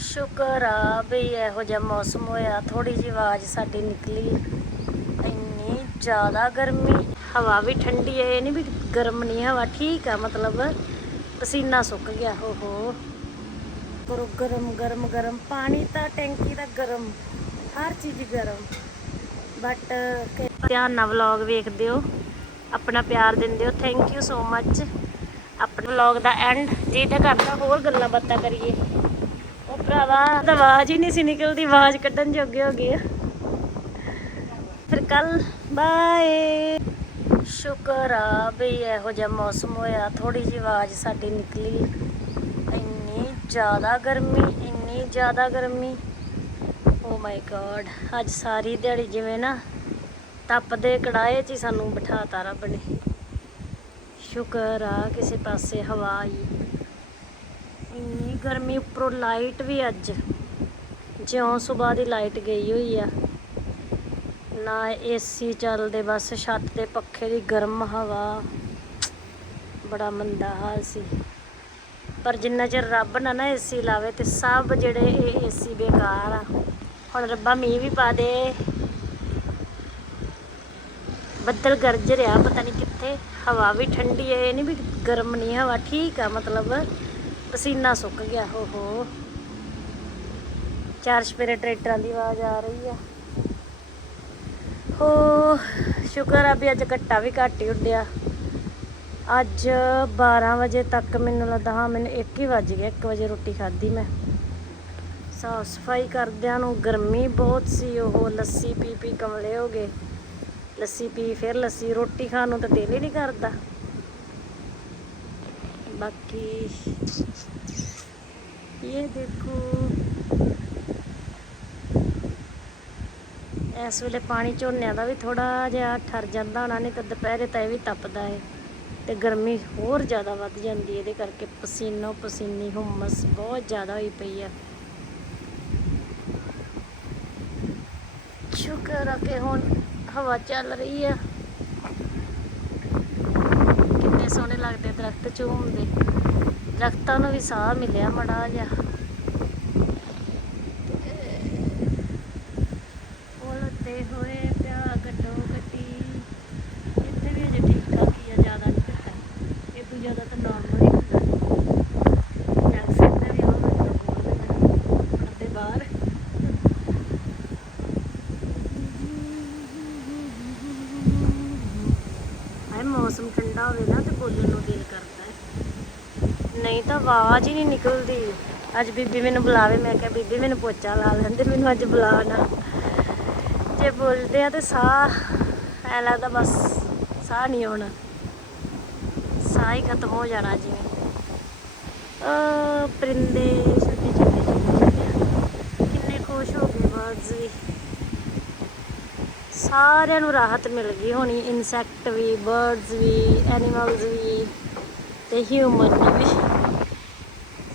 ਸ਼ੁਕਰ ਆ ਵੀ ਇਹੋ ਜਿਹਾ ਮੌਸਮ ਹੋਇਆ। ਥੋੜੀ ਜਿਹੀ ਆਵਾਜ਼ ਸਾਡੀ ਨਿਕਲੀ। ਇੰਨੀ ਜ਼ਿਆਦਾ ਗਰਮੀ। ਹਵਾ ਵੀ ਠੰਡੀ ਹੈ, ਇਹ ਨਹੀਂ ਵੀ ਗਰਮ ਨਹੀਂ ਹਵਾ, ਠੀਕ ਆ ਮਤਲਬ। ਪਸੀਨਾ ਸੁੱਕ ਗਿਆ ਹੋ ਹੋ ਪਰ ਗਰਮ ਗਰਮ ਗਰਮ। ਪਾਣੀ ਤਾਂ ਟੈਂਕੀ ਦਾ ਗਰਮ, ਹਰ ਚੀਜ਼ ਗਰਮ। ਬਟ ਧਿਆਨ ਨਾਲ ਵਲੌਗ ਵੇਖਦੇ ਹੋ। ਆਪਣਾ ਪਿਆਰ ਦਿੰਦੇ ਹੋ। ਥੈਂਕ ਯੂ ਸੋ ਮੱਚ ਆਪਣੇ ਵਲੌਗ ਦਾ ਐਂਡ ਜੀ ਤਾਂ ਕਰਦਾ ਹੋਰ ਗੱਲਾਂ ਬਾਤਾਂ ਕਰੀਏ। ਭਰਾਵਾ, ਤਾਂ ਆਵਾਜ਼ ਹੀ ਨਹੀਂ ਸੀ ਨਿਕਲਦੀ, ਆਵਾਜ਼ ਕੱਢਣ ਜੋਗੇ ਹੋ ਗਏ ਫਿਰ ਕੱਲ, ਬਾਏ। ਸ਼ੁਕਰ ਆ ਵੀ ਇਹੋ ਜਿਹਾ ਮੌਸਮ ਹੋਇਆ ਥੋੜੀ ਜਿਹੀ ਆਵਾਜ਼ ਸਾਡੀ ਨਿਕਲੀ। ਇੰਨੀ ਜ਼ਿਆਦਾ ਗਰਮੀ, ਇੰਨੀ ਜ਼ਿਆਦਾ ਗਰਮੀ। ਓ ਮਾਈ ਗॉड ਅੱਜ ਸਾਰੀ ਦਿਹਾੜੀ ਜਿਵੇਂ ਨਾ ਤਪਦੇ ਕੜਾਏ 'ਚ ਹੀ ਸਾਨੂੰ ਬਿਠਾਤਾ ਰੱਬ ਨੇ। ਸ਼ੁਕਰ ਆ ਕਿਸੇ ਪਾਸੇ ਹਵਾ ਆਈ। ਇੰਨੀ ਗਰਮੀ ਉੱਪਰੋਂ ਲਾਈਟ ਵੀ ਅੱਜ। ਜਿਉਂ ਸਵੇਰ ਦੀ ਲਾਈਟ ਗਈ ਹੋਈ ਆ। ਨਾ ਏਸੀ ਚੱਲਦੇ, ਬਸ ਛੱਤ ਤੇ ਪੱਖੇ ਦੀ ਗਰਮ ਹਵਾ। ਬੜਾ ਮੰਦਾ ਹਾਲ ਸੀ। ਪਰ ਜਿੰਨਾ ਚਿਰ ਰੱਬ ਨਾ ਨਾ ਏਸੀ ਲਾਵੇ ਤੇ ਸਭ ਜਿਹੜੇ ਇਹ ਏਸੀ ਬੇਕਾਰ ਆ। ਹੁਣ ਰੱਬਾ ਮੀਂਹ ਵੀ ਪਾ ਦੇ। ਬੱਦਲ ਗਰਜ ਰਿਹਾ, ਪਤਾ ਨਹੀਂ ਕਿੱਥੇ। ਹਵਾ ਵੀ ਠੰਡੀ ਹੈ ਇਹ ਨਹੀਂ ਵੀ ਗਰਮ ਨਹੀਂ ਹਵਾ, ਠੀਕ ਆ ਮਤਲਬ। ਪਸੀਨਾ ਸੁੱਕ ਗਿਆ, ਹੋ ਹੋ। ਚਾਰ ਸਪੇਰੇ ਟਰੈਕਟਰਾਂ ਦੀ ਆਵਾਜ਼ ਆ ਰਹੀ ਆ। ਹੋ, ਸ਼ੁਕਰ ਆ ਵੀ ਅੱਜ ਘੱਟਾ ਵੀ ਘੱਟ ਹੀ ਉੱਡਿਆ। ਅੱਜ 12 ਵਜੇ ਤੱਕ ਮੈਨੂੰ ਲੱਗਦਾ, ਹਾਂ, ਮੈਨੂੰ 1 ਹੀ ਵੱਜ ਗਿਆ 1 ਵਜੇ ਰੋਟੀ ਖਾਧੀ ਮੈਂ। ਸਾਫ਼ ਸਫ਼ਾਈ ਕਰਦਿਆਂ ਨੂੰ ਗਰਮੀ ਬਹੁਤ ਸੀ, ਉਹ ਲੱਸੀ ਪੀ ਪੀ ਕਮਲੇ ਹੋ ਗਏ। ਲੱਸੀ ਪੀ, ਫਿਰ ਲੱਸੀ, ਰੋਟੀ ਖਾਣ ਨੂੰ ਤਾਂ ਦਿਲ ਹੀ ਨਹੀਂ ਕਰਦਾ। ਬਾਕੀ ਇਹ ਦੇਖੋ। ਇਸ ਵੇਲੇ ਪਾਣੀ ਝੋਨਿਆਂ ਦਾ ਵੀ ਥੋੜਾ ਜਿਹਾ ਠਰ ਜਾਂਦਾ ਹੋਣਾ, ਨਹੀਂ ਤਾਂ ਦੁਪਹਿਰੇ ਤਾਂ ਇਹ ਵੀ ਤਪਦਾ ਹੈ ਤੇ ਗਰਮੀ ਹੋਰ ਜ਼ਿਆਦਾ ਵੱਧ ਜਾਂਦੀ ਹੈ। ਇਹਦੇ ਕਰਕੇ ਪਸੀਨੋ ਪਸੀਨੀ ਹੁਮਸ ਬਹੁਤ ਜ਼ਿਆਦਾ ਹੋਈ ਪਈ ਆ। ਸ਼ੁਕਰ ਆ ਕਿ ਹੁਣ ਹਵਾ ਚੱਲ ਰਹੀ ਆ। ਸੋਹਣੇ ਲੱਗਦੇ ਦਰਖਤ ਝੂਮਦੇ ਦਰਖਤਾਂ ਨੂੰ ਵੀ ਸਾਹ ਮਿਲਿਆ ਮੜਾ ਜਿਹਾ। ਉਲਟੇ ਹੋਏ ਪਿਆ ਗੱਡੋ ਗੱਡੀ ਇੱਥੇ ਵੀ ਅਜੇ ਠੀਕ ਠਾਕ ਹੀ ਆ ਜ਼ਿਆਦਾ ਨਹੀਂ ਘਟਾ ਇਹ ਤੋਂ ਜ਼ਿਆਦਾ ਤਾਂ ਨਾਰਮਲ ਹੀ ਹੁੰਦਾ ਜੱਗ ਸਕਦਾ ਵੀ ਆਉਂ ਮੈਂ ਬੋਲ ਅੱਧੇ ਬਾਹਰ ਆਏ ਮੌਸਮ ਠੰਡਾ ਹੋਵੇ ਨਾ ਤੇ ਬੋਲਣ ਨੂੰ ਦਿਲ ਕਰਦਾ ਹੈ ਨਹੀਂ ਤਾਂ ਆਵਾਜ਼ ਹੀ ਨਹੀਂ ਨਿਕਲਦੀ। ਅੱਜ ਬੀਬੀ ਮੈਨੂੰ ਬੁਲਾਵੇ, ਮੈਂ ਕਿਹਾ, ਬੀਬੀ, ਮੈਨੂੰ ਪੋਚਾ ਲਾ ਲੈਂਦੇ, ਮੈਨੂੰ ਅੱਜ ਬੁਲਾ ਨਾ ਜੇ ਬੋਲਦੇ ਆ ਤੇ ਸਾਹ, ਐ ਲੱਗਦਾ ਬਸ ਸਾਹ ਨਹੀਂ ਆਉਣਾ। ਸਾਹ ਹੀ ਖਤਮ ਹੋ ਜਾਣਾ ਜਿਵੇਂ। ਆ ਪਰਿੰਦੇ ਛੋਟੇ ਛੋਟੇ ਕਿੰਨੇ ਖੁਸ਼ ਹੋ ਗਏ ਬਰਡਸ ਵੀ। ਸਾਰਿਆਂ ਨੂੰ ਰਾਹਤ ਮਿਲ ਗਈ ਹੋਣੀ। ਇਨਸੈਕਟ ਵੀ, ਬਰਡਸ ਵੀ, ਐਨੀਮਲਸ ਵੀ ਤੇ ਹਿਊਮਨ ਵੀ।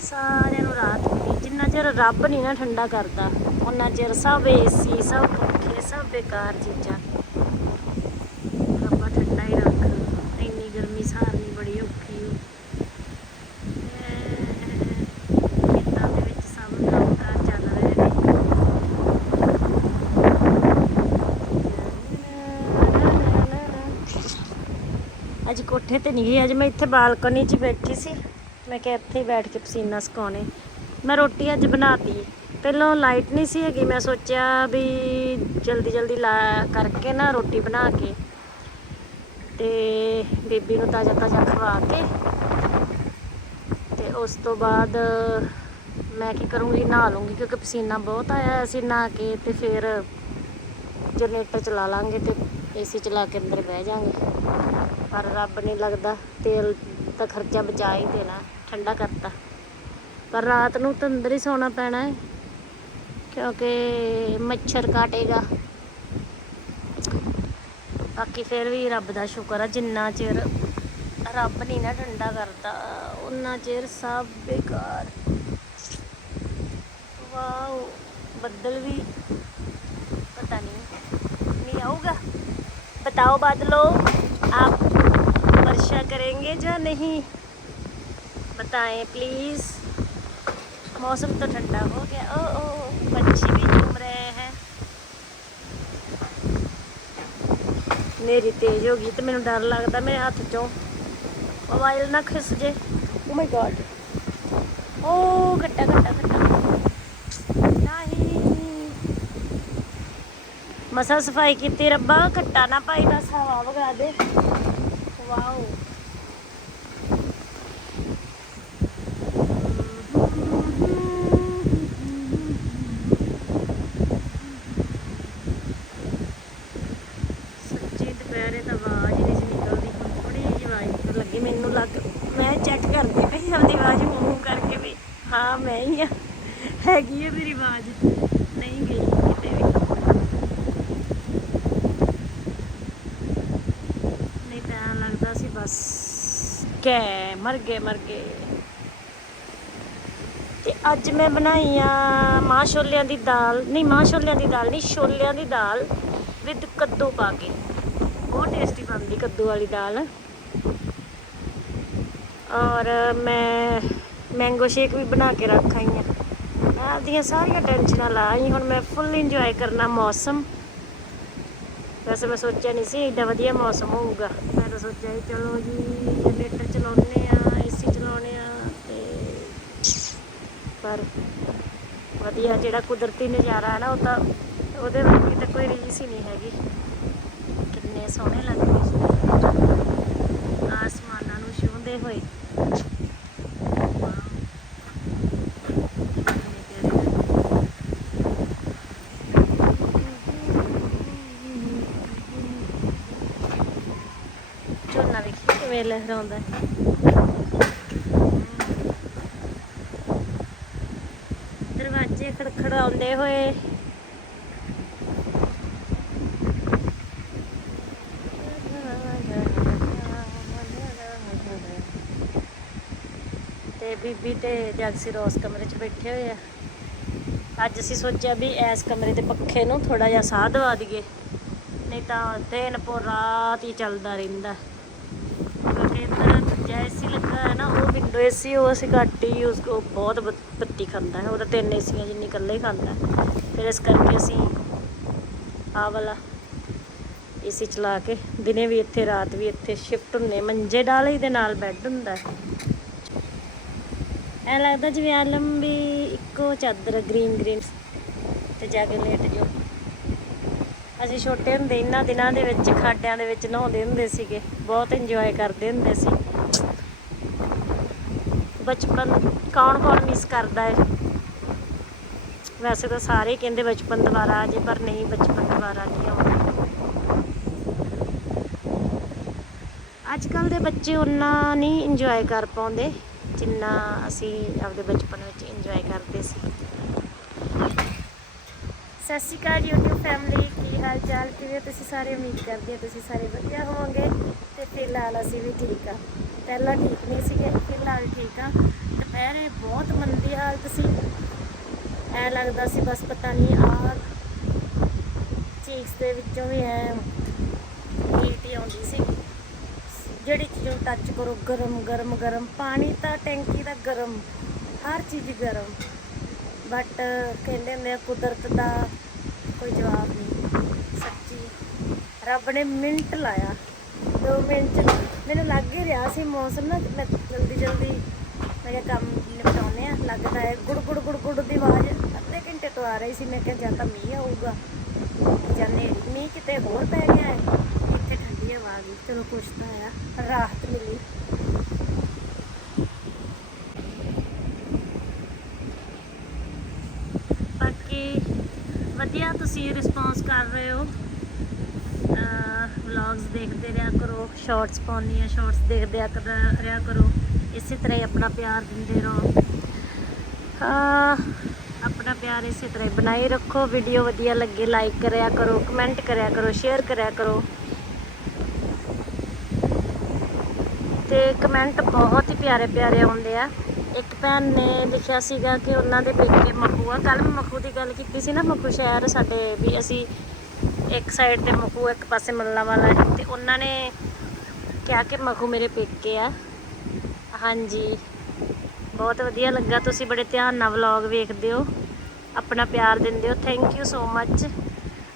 ਸਾਰਿਆਂ ਨੂੰ ਰਾਤ ਮਿਲੀ। ਜਿੰਨਾ ਚਿਰ ਰੱਬ ਨਹੀਂ ਨਾ ਠੰਡਾ ਕਰਦਾ ਉਹਨਾਂ ਚਿਰ ਸਭ ਏਸੀ ਸਭ ਪੱਖੇ, ਸਭ ਬੇਕਾਰ ਚੀਜ਼ਾਂ। ਰੱਬਾ ਠੰਡਾ ਹੀ ਰੱਖ। ਇੰਨੀ ਗਰਮੀ ਸਹਾਰਨੀ ਬੜੀ ਔਖੀ ਖੇਤਾਂ ਦੇ ਵਿੱਚ ਅੱਜ ਕੋਠੇ ਤੇ ਨਹੀਂ ਗਈ, ਅੱਜ ਮੈਂ ਇੱਥੇ ਬਾਲਕਨੀ 'ਚ ਬੈਠੀ ਸੀ। ਮੈਂ ਕਿਹਾ ਇੱਥੇ ਹੀ ਬੈਠ ਕੇ ਪਸੀਨਾ ਸੁਕਾਉਣੇ। ਮੈਂ ਰੋਟੀ ਅੱਜ ਬਣਾਤੀ। ਪਹਿਲਾਂ ਲਾਈਟ ਨਹੀਂ ਸੀ ਹੈਗੀ, ਮੈਂ ਸੋਚਿਆ ਵੀ ਜਲਦੀ ਜਲਦੀ ਲਾ ਕਰਕੇ ਨਾ ਰੋਟੀ ਬਣਾ ਕੇ ਤੇ ਬੀਬੀ ਨੂੰ ਤਾਜ਼ਾ ਤਾਜ਼ਾ ਖਵਾ ਕੇ ਤੇ ਉਸ ਤੋਂ ਬਾਅਦ ਮੈਂ ਕੀ ਕਰੂੰਗੀ, ਨਹਾ ਲੂੰਗੀ ਕਿਉਂਕਿ ਪਸੀਨਾ ਬਹੁਤ ਆਇਆ ਅਸੀਂ ਨਹਾ ਕੇ ਤੇ ਫਿਰ ਜਨਰੇਟਰ ਚਲਾ ਲਾਂਗੇ ਤੇ ਏਸੀ ਚਲਾ ਕੇ ਅੰਦਰ ਬਹਿ ਜਾਾਂਗੇ। ਪਰ ਰੱਬ ਨਹੀਂ ਲੱਗਦਾ, ਤੇਲ ਦਾ ਖਰਚਾ ਬਚਾ ਹੀ ਦੇਣਾ। ਠੰਡਾ ਕਰਤਾ ਪਰ ਰਾਤ ਨੂੰ ਤਾਂ ਅੰਦਰ ਹੀ ਸੌਣਾ ਪੈਣਾ ਹੈ ਕਿਉਂਕਿ ਮੱਛਰ ਕਾਟੇਗਾ ਬਾਕੀ ਫਿਰ ਵੀ ਰੱਬ ਦਾ ਸ਼ੁਕਰ ਆ ਜਿੰਨਾ ਚਿਰ ਰੱਬ ਨਹੀਂ ਨਾ ਠੰਡਾ ਕਰਦਾ ਉਹਨਾਂ ਚਿਰ ਸਭ ਬੇਕਾਰ ਵਾਓ ਬੱਦਲ ਵੀ पता नहीं नहीं आऊँगा बताओ बादलों आप वर्षा करेंगे या नहीं बताएं प्लीज़ मौसम तो ठंडा हो गया। ओ ओ पंछी भी घूम रहे हैं। ਮੇਰੀ ਤੇਜ਼ ਹੋ ਗਈ ਤੇ ਮੈਨੂੰ ਡਰ ਲੱਗਦਾ ਮੇਰੇ ਹੱਥ ਚੋਂ ਮੋਬਾਈਲ ਨਾ ਖਿਸ ਜੇ ਓ ਮਾਈ ਗॉड ਓ ਘੱਟਾ ਘੱਟਾ ਘੱਟਾ ਨਹੀਂ ਮਸਾ ਸਫ਼ਾਈ ਕੀਤੀ ਰੱਬਾ ਘੱਟਾ ਨਾ ਪਾਈ ਬਸ ਹਵਾ ਵਗਾ ਦੇ ਵਾਓ ਕੈ ਮਰ ਗਏ ਮਰ ਗਏ। ਤੇ ਅੱਜ ਮੈਂ ਬਣਾਈ ਆ ਮਾਂ ਛੋਲਿਆਂ ਦੀ ਦਾਲ। ਨਹੀਂ, ਮਾਂ ਛੋਲਿਆਂ ਦੀ ਦਾਲ ਨਹੀਂ, ਛੋਲਿਆਂ ਦੀ ਦਾਲ ਵਿਦ ਕੱਦੂ ਪਾ ਕੇ। ਬਹੁਤ ਟੇਸਟੀ ਬਣਦੀ ਕੱਦੂ ਵਾਲੀ ਦਾਲ। ਔਰ ਮੈਂ ਮੈਂਗੋ ਸ਼ੇਕ ਵੀ ਬਣਾ ਕੇ ਰੱਖ ਆਈ ਆ। ਆਪਦੀਆਂ ਸਾਰੀਆਂ ਟੈਨਸ਼ਨਾਂ ਲਾ ਹੁਣ ਮੈਂ ਫੁੱਲ ਇੰਜੋਏ ਕਰਨਾ ਮੌਸਮ। ਵੈਸੇ ਮੈਂ ਸੋਚਿਆ ਨਹੀਂ ਸੀ ਏਡਾ ਵਧੀਆ ਮੌਸਮ ਹੋਊਗਾ। ਮੈਂ ਤਾਂ ਸੋਚਿਆ ਸੀ, ਚਲੋ ਜੀ, ਜਨਰੇਟਰ ਚਲਾਉਨੇ ਆ ਏਸੀ ਚਲਾਉਨੇ ਆ ਤੇ ਪਰ ਵਧੀਆ, ਜਿਹੜਾ ਕੁਦਰਤੀ ਨਜ਼ਾਰਾ ਹੈ ਨਾ, ਉਹ ਤਾਂ ਉਹਦੇ ਵਰਗੀ ਤਾਂ ਕੋਈ ਰੀਸ ਹੀ ਨਹੀਂ ਹੈਗੀ। ਕਿੰਨੇ ਸੋਹਣੇ ਲੱਗਦੇ। ਸੀ ਆਸਮਾਨਾਂ ਨੂੰ ਛੂਹਦੇ ਹੋਏ ਵਾਓ। ਕਿੰਨੇ ਪਿਆਰੇ ਲੱਗਦੇ। ਝੋਨਾ ਵੇਖੀ ਕਿਵੇਂ ਲਹਿਰਾਉਂਦਾ ਹੈ। ਦਰਵਾਜ਼ੇ ਖੜਖੜਾਉਂਦੇ ਹੋਏ। ਤੇ ਬੀਬੀ ਤੇ ਜਗਸੀ ਰੋਸ ਕਮਰੇ 'ਚ ਬੈਠੇ ਹੋਏ ਆ। ਅੱਜ ਅਸੀਂ ਸੋਚਿਆ ਵੀ ਇਸ ਕਮਰੇ ਦੇ ਪੱਖੇ ਨੂੰ ਥੋੜਾ ਜਿਹਾ ਸਾਹ ਦਵਾ ਦਈਏ। ਨਹੀਂ ਤਾਂ ਦਿਨ ਪੂਰ ਰਾਤ ਹੀ ਚੱਲਦਾ ਰਹਿੰਦਾ। ਏਸੀ ਹੈ ਨਾ, ਉਹ ਵਿੰਡੋ ਏਸੀ ਉਹ ਅਸੀਂ ਘੱਟ ਹੀ ਯੂਜ਼ ਉਹ ਬਹੁਤ ਬੱਤੀ ਖਾਂਦਾ ਹੈ, ਉਹਦਾ ਤਿੰਨ ਏਸੀਆਂ ਜਿੰਨੀ ਇਕੱਲਾ ਹੀ ਖਾਂਦਾ ਫਿਰ ਇਸ ਕਰਕੇ ਅਸੀਂ ਆਹ ਵਾਲਾ ਏਸੀ ਚਲਾ ਕੇ ਦਿਨੇ ਵੀ ਇੱਥੇ, ਰਾਤ ਵੀ ਇੱਥੇ ਸ਼ਿਫਟ ਹੁੰਨੇ ਮੰਜੇ ਡਾਲੇ ਦੇ ਨਾਲ ਬੈੱਡ ਹੁੰਦਾ ਹੈ। ਐ ਲੱਗਦਾ ਜਿਵੇਂ ਆਲਮ ਵੀ ਇੱਕੋ ਚਾਦਰ ਗ੍ਰੀਨ ਗ੍ਰੀਨ ਤੇ ਜਾ ਕੇ ਲੇਟ ਜੋ ਅਸੀਂ ਛੋਟੇ ਹੁੰਦੇ ਇਹਨਾਂ ਦਿਨਾਂ ਦੇ ਵਿੱਚ, ਖਾਡਿਆਂ ਦੇ ਵਿੱਚ ਨਹਾਉਂਦੇ ਹੁੰਦੇ ਸੀਗੇ। ਬਹੁਤ ਇੰਜੋਏ ਕਰਦੇ ਹੁੰਦੇ ਸੀ। ਬਚਪਨ ਕੌਣ ਕੌਣ ਮਿਸ ਕਰਦਾ ਹੈ? ਵੈਸੇ ਤਾਂ ਸਾਰੇ ਕਹਿੰਦੇ ਬਚਪਨ ਦੁਬਾਰਾ ਆ ਜੇ ਪਰ ਨਹੀਂ, ਬਚਪਨ ਦੁਬਾਰਾ ਨਹੀਂ ਆਉਂਦਾ। ਅੱਜ ਕੱਲ ਦੇ ਬੱਚੇ ਉਹਨਾਂ ਨਹੀਂ ਇੰਜੋਏ ਕਰ ਪਾਉਂਦੇ ਜਿੰਨਾ ਅਸੀਂ ਆਪਦੇ ਬਚਪਨ ਵਿੱਚ ਇੰਜੋਏ ਕਰਦੇ ਸੀ। ਸਤਿ ਸ਼੍ਰੀ ਅਕਾਲ YouTube ਫੈਮਿਲੀ ਕੀ ਚਾਲ ਕਿਵੇਂ ਤੁਸੀਂ ਸਾਰੇ ਉਮੀਦ ਕਰਦੇ ਹਾਂ ਤੁਸੀਂ ਸਾਰੇ ਵਧੀਆ ਹੋਵੋਗੇ ਤੇ ਫਿਲਹਾਲ ਅਸੀਂ ਵੀ ਠੀਕ ਆ ਪਹਿਲਾਂ ਠੀਕ ਨਹੀਂ ਸੀਗੇ, ਫਿਲਹਾਲ ਠੀਕ ਆ ਦੁਪਹਿਰੇ ਬਹੁਤ ਮੰਦੀ ਹਾਲਤ ਸੀ। ਐ ਲੱਗਦਾ ਸੀ ਬਸ ਪਤਾ ਨਹੀਂ ਆ ਚੀਕਸ ਦੇ ਵਿੱਚੋਂ ਵੀ ਐ ਹੀਟ ਹੀ ਆਉਂਦੀ ਸੀ। ਜਿਹੜੀ ਚੀਜ਼ ਨੂੰ ਟੱਚ ਕਰੋ, ਗਰਮ ਗਰਮ ਗਰਮ। ਪਾਣੀ ਤਾਂ ਟੈਂਕੀ ਦਾ ਗਰਮ, ਹਰ ਚੀਜ਼ ਗਰਮ। ਬਟ ਕਹਿੰਦੇ ਹੁੰਦੇ ਕੁਦਰਤ ਦਾ ਕੋਈ ਜਵਾਬ ਨਹੀਂ। ਸੱਚੀ। ਰੱਬ ਨੇ ਮਿੰਟ ਲਾਇਆ। 2 ਮਿੰਟ। 'ਚ ਮੈਨੂੰ ਲੱਗ ਹੀ ਰਿਹਾ ਸੀ ਮੌਸਮ ਨਾ, ਮੈਂ ਜਲਦੀ ਜਲਦੀ ਮੈਂ ਕਿਹਾ ਕੰਮ ਨਿਪਟਾਉਨੇ ਆ। ਲੱਗਦਾ ਹੈ ਗੁੜ ਗੁੜ ਗੁੜ ਗੁੜ ਦੀ ਆਵਾਜ਼। ਅੱਧੇ ਘੰਟੇ ਤੋਂ ਆ ਰਹੀ ਸੀ। ਮੈਂ ਕਿਹਾ ਜਾਂ ਤਾਂ ਮੀਂਹ ਆਊਗਾ। ਜਾਂ ਨੇਰੀ। ਮੀਂਹ ਕਿਤੇ ਹੋਰ ਪੈ ਗਿਆ ਹੈ। ਇੱਥੇ ਠੰਡੀ ਹਵਾ ਆ ਗਈ। ਚਲੋ ਕੁਛ ਤਾਂ ਆ। ਰਾਹਤ ਮਿਲੀ ਬਾਕੀ ਵਧੀਆ ਤੁਸੀਂ ਕਰ ਰਹੇ ਹੋ। ਵਲੌਗਸ ਦੇਖਦੇ ਰਿਹਾ ਕਰੋ ਸ਼ਾਰਟਸ ਪਾਉਣੀ ਆ ਸ਼ਾਰਟਸ ਦੇਖਦੇ ਆ ਰਿਹਾ ਕਰੋ। ਇਸੇ ਤਰ੍ਹਾਂ ਹੀ ਆਪਣਾ ਪਿਆਰ ਦਿੰਦੇ ਰਹੋ। ਅਹ, ਆਪਣਾ ਪਿਆਰ ਇਸੇ ਤਰ੍ਹਾਂ ਹੀ ਬਣਾਈ ਰੱਖੋ। ਵੀਡੀਓ ਵਧੀਆ ਲੱਗੇ ਲਾਈਕ ਕਰਿਆ ਕਰੋ ਕਮੈਂਟ ਕਰਿਆ ਕਰੋ ਸ਼ੇਅਰ ਕਰਿਆ ਕਰੋ। ਤੇ ਕਮੈਂਟ ਬਹੁਤ ਹੀ ਪਿਆਰੇ ਪਿਆਰੇ ਆਉਂਦੇ ਆ। ਇੱਕ ਭੈਣ ਨੇ ਲਿਖਿਆ ਸੀਗਾ ਕਿ ਉਹਨਾਂ ਦੇ ਪੇਕੇ ਮਖੂ ਆ। ਕੱਲ ਮੈਂ ਮਖੂ ਦੀ ਗੱਲ ਕੀਤੀ ਸੀ ਨਾ ਮਖੂ ਸ਼ਹਿਰ ਸਾਡੇ ਵੀ ਅਸੀਂ ਇੱਕ ਸਾਈਡ ਤੇ ਮਖੂ ਇੱਕ ਪਾਸੇ ਮੱਲਾ ਵਾਲਾ ਹੈ। ਤੇ ਉਹਨਾਂ ਨੇ ਕਿਹਾ ਕਿ ਮਖੂ ਮੇਰੇ ਪੇਕੇ ਆ। ਹਾਂਜੀ। ਬਹੁਤ ਵਧੀਆ ਲੱਗਾ। ਤੁਸੀਂ ਬੜੇ ਧਿਆਨ ਨਾਲ ਵਲੌਗ ਵੇਖਦੇ ਹੋ। ਆਪਣਾ ਪਿਆਰ ਦਿੰਦੇ ਹੋ। ਥੈਂਕ ਯੂ ਸੋ ਮੱਚ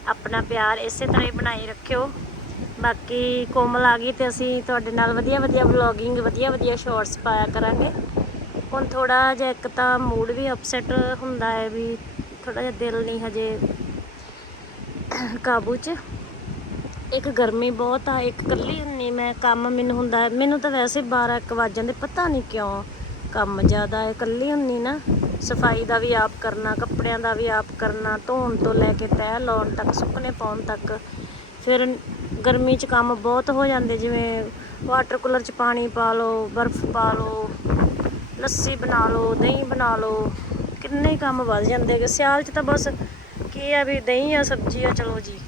ਆਪਣਾ ਪਿਆਰ ਇਸੇ ਤਰ੍ਹਾਂ ਹੀ ਬਣਾਈ ਰੱਖਿਓ। ਬਾਕੀ ਕੋਮਲ ਆ ਗਈ ਤੇ ਅਸੀਂ ਤੁਹਾਡੇ ਨਾਲ ਵਧੀਆ ਵਧੀਆ ਵਲੌਗਿੰਗ ਵਧੀਆ ਵਧੀਆ ਸ਼ਾਰਟਸ ਪਾਇਆ ਕਰਾਂਗੇ। ਹੁਣ ਥੋੜਾ ਜਿਹਾ ਇੱਕ ਤਾਂ ਮੂਡ ਵੀ ਅਪਸੈਟ ਹੁੰਦਾ ਹੈ ਵੀ ਥੋੜਾ ਜਿਹਾ ਦਿਲ ਨਹੀਂ ਹਜੇ ਕਾਬੂ 'ਚ। ਇੱਕ ਗਰਮੀ ਬਹੁਤ ਆ, ਇੱਕ ਕੱਲੀ ਹੁੰਨੀ ਮੈਂ, ਕੰਮ ਮੈਨੂੰ ਹੁੰਦਾ ਹੈ- ਮੈਨੂੰ ਤਾਂ ਵੈਸੇ 12 1 ਵਜ ਜਾਂਦੇ ਪਤਾ ਨਹੀਂ ਕਿਉਂ ਕੰਮ ਜ਼ਿਆਦਾ ਹੈ ਕੱਲੀ ਹੁੰਨੀ ਨਾ। ਸਫ਼ਾਈ ਦਾ ਵੀ ਆਪ ਕਰਨਾ, ਕੱਪੜਿਆਂ ਦਾ ਵੀ ਆਪ ਕਰਨਾ, ਧੋਣ ਤੋਂ ਲੈ ਕੇ ਤਹਿ ਲਾਉਣ ਤੱਕ, ਸੁੱਕਣੇ ਪਾਉਣ ਤੱਕ। ਫਿਰ ਗਰਮੀ 'ਚ ਕੰਮ ਬਹੁਤ ਹੋ ਜਾਂਦੇ, ਜਿਵੇਂ ਵਾਟਰ ਕੂਲਰ 'ਚ ਪਾਣੀ ਪਾ ਲਓ, ਬਰਫ਼ ਪਾ ਲਓ। ਲੱਸੀ ਬਣਾ ਲਓ, ਦਹੀਂ ਬਣਾ ਲਓ, ਕਿੰਨੇ ਕੰਮ ਵੱਧ ਜਾਂਦੇ ਹੈਗੇ। ਸਿਆਲ 'ਚ ਤਾਂ ਬਸ ਕੀ ਆ ਵੀ ਦਹੀਂ ਆ, ਸਬਜ਼ੀ ਆ, ਚਲੋ ਜੀ।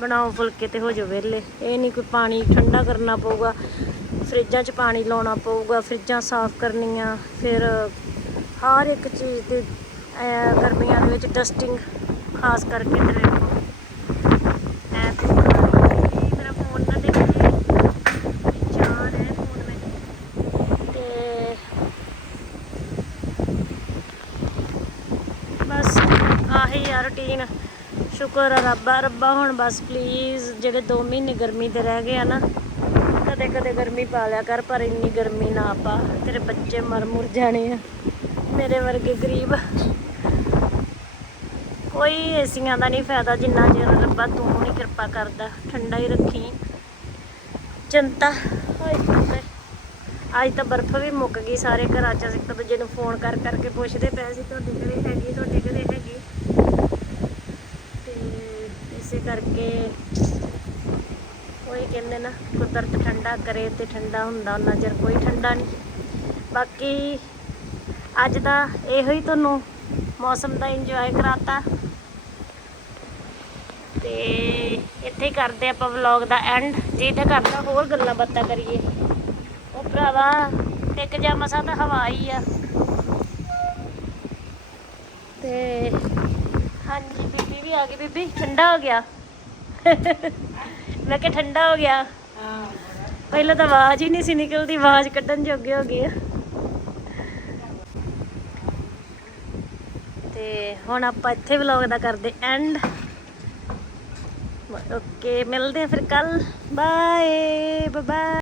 ਬਣਾਓ ਫੁਲਕੇ ਤੇ ਹੋ ਜਾਓ ਵਿਹਲੇ। ਇਹ ਨਹੀਂ ਕੋਈ ਪਾਣੀ ਠੰਡਾ ਕਰਨਾ ਪਊਗਾ, ਫਰਿੱਜਾਂ 'ਚ ਪਾਣੀ ਲਾਉਣਾ ਪਊਗਾ, ਫਰਿੱਜਾਂ ਸਾਫ਼ ਕਰਨੀਆਂ, ਫਿਰ ਹਰ ਇੱਕ ਚੀਜ਼ ਦੀ ਗਰਮੀਆਂ ਦੇ ਵਿੱਚ ਡਸਟਿੰਗ ਖਾਸ ਕਰਕੇ ਤੇ ਦੇਖੋ ਐ ਤੇ ਮੇਰਾ ਫੋਨ ਨਾ ਦੇਖੀ ਚਾਰ ਹੈ ਫੋਨ ਵਿੱਚ ਤੇ ਬਸ ਆਹੀ ਆ ਰੁਟੀਨ ਸ਼ੁਕਰ ਆ, ਰੱਬਾ ਰੱਬਾ, ਹੁਣ ਬਸ ਪਲੀਜ਼ ਜਿਹੜੇ 2 ਮਹੀਨੇ ਗਰਮੀ ਦੇ ਰਹਿ ਗਏ ਆ ਨਾ, ਕਦੇ ਕਦੇ ਗਰਮੀ ਪਾ ਲਿਆ ਕਰ, ਪਰ ਇੰਨੀ ਗਰਮੀ ਨਾ ਪਾ, ਤੇਰੇ ਬੱਚੇ ਮਰ ਮੁਰ ਜਾਣੇ ਆ, ਮੇਰੇ ਵਰਗੇ ਗਰੀਬ। ਕੋਈ ਏਸੀਆਂ ਦਾ ਨਹੀਂ ਫਾਇਦਾ, ਜਿੰਨਾ ਚਿਰ ਰੱਬਾ ਤੂੰ ਨਹੀਂ ਕਿਰਪਾ ਕਰਦਾ, ਠੰਡਾ ਹੀ ਰੱਖੀ। ਚਿੰਤਾ, ਹਾਏ ਅੱਜ ਤਾਂ ਬਰਫ਼ ਵੀ ਮੁੱਕ ਗਈ ਸਾਰੇ ਘਰਾਂ ਚ ਇੱਕ ਦੂਜੇ ਨੂੰ ਫੋਨ ਕਰ, ਕਰਕੇ ਪੁੱਛਦੇ ਪਏ ਸੀ, ਤੁਹਾਡੇ ਘਰੇ ਹੈਗੀ, ਤੁਹਾਡੇ ਘਰੇ ਹੈਗੀ। ਇਸੇ ਕਰਕੇ ਕੋਈ ਕਹਿੰਦੇ ਨਾ, ਕੁਦਰਤ ਠੰਡਾ ਕਰੇ ਤੇ ਠੰਡਾ ਹੁੰਦਾ, ਉਹਨਾਂ ਚਿਰ ਕੋਈ ਠੰਡਾ ਨਹੀਂ। ਬਾਕੀ ਅੱਜ ਦਾ ਇਹੋ ਹੀ ਤੁਹਾਨੂੰ ਮੌਸਮ ਦਾ ਇੰਜੋਏ ਕਰਾਤਾ। ਤੇ ਇੱਥੇ ਹੀ ਕਰਦੇ ਆਪਾਂ ਵਲੌਗ ਦਾ ਐਂਡ ਜੀ ਤੇ ਕਰਦਾ ਹੋਰ ਗੱਲਾਂ ਬਾਤਾਂ ਕਰੀਏ, ਉਹ ਭਰਾਵਾ ਇੱਕ ਜਾਂ ਮਸਾ ਤਾਂ ਹਵਾ ਹੀ ਆ। ਤੇ ਹਾਂਜੀ ਵੀ ਆ ਗਈ ਬੀਬੀ, ਠੰਡਾ ਹੋ ਗਿਆ। ਮੈਂ ਕਿਹਾ ਠੰਡਾ ਹੋ ਗਿਆ। ਪਹਿਲਾਂ ਤਾਂ ਆਵਾਜ਼ ਹੀ ਨਹੀਂ ਸੀ ਨਿਕਲਦੀ, ਆਵਾਜ਼ ਕੱਢਣ ਜੋਗੇ ਹੋ ਗਏ ਤੇ ਹੁਣ ਆਪਾਂ ਇੱਥੇ ਵਲੌਗ ਦਾ ਕਰਦੇ ਐਂਡ ਓਕੇ ਮਿਲਦੇ ਆ ਫਿਰ ਕੱਲ ਬਾਏ ਬਾਏ